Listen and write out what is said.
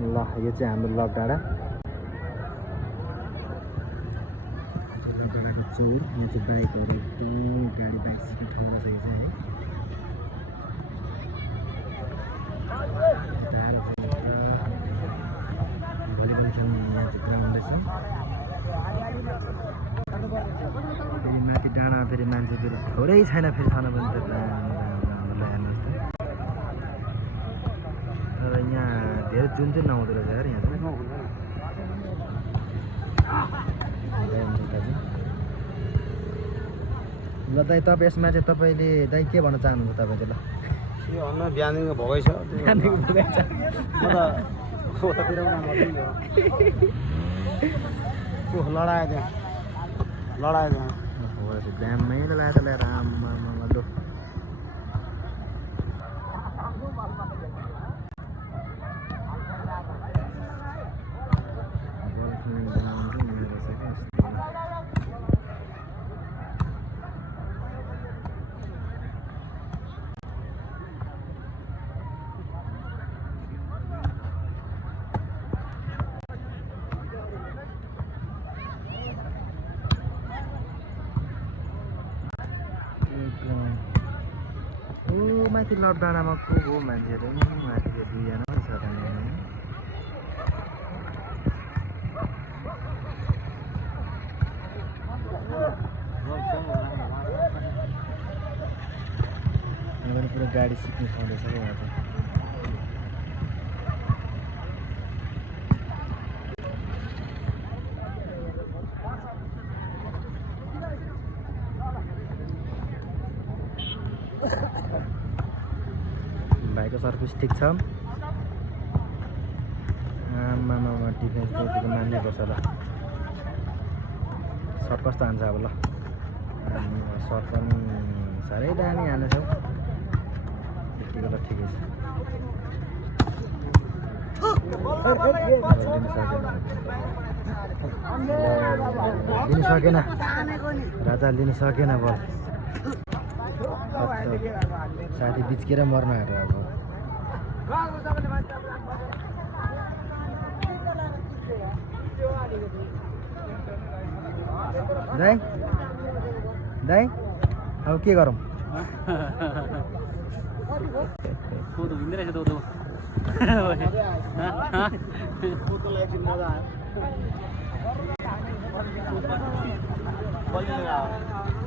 ल यो चाहिँ हाम्रो लक डाँडा डाँडाको चोर यहाँ चाहिँ बाइकहरू एकदम गाडी बाइक सिक्ने ठाउँमा छ यो चाहिँ है भलिबल खेल्नु यहाँ चाहिँ ग्राउन्ड रहेछ फेरि माथि डाँडामा फेरि मान्छे फेरि थोरै छैन फेरि छन भने त राम्रो हेर्नुहोस् त तर यहाँ धेरै जुन चाहिँ नहुँदो रहेछ यार यहाँ चाहिँ ल दाइ तपाईँ यसमा चाहिँ तपाईँले दाइ के भन्न चाहनुहुन्छ तपाईँ चाहिँ ल यो भन्न बिहानदेखिको भोगै छ लडायो त्यहाँ बिहानमै लगाएर ल्याएर आमा लु माथि लक डाँडामा को हो मान्छेहरू माथि चाहिँ दुईजना छ यहाँ पुरा गाडी सिक्ने ठाउँ रहेछ क्या यहाँ चाहिँ भाइको सर्भिस ठिक छ आमामा डिफेन्स चाहिँ यतिको मान्नै पर्छ ल सर्ट कस्तो हान्छ अब ल सर्ट पनि साह्रै दामी हाल्नेछौ यतिको त ठिकै छ लिनु सकेन राजा लिनु सकेन बल साथी बिच्केर मर्न आँट्यो अब दाइ दाइ अब के गरौँ मजा आयो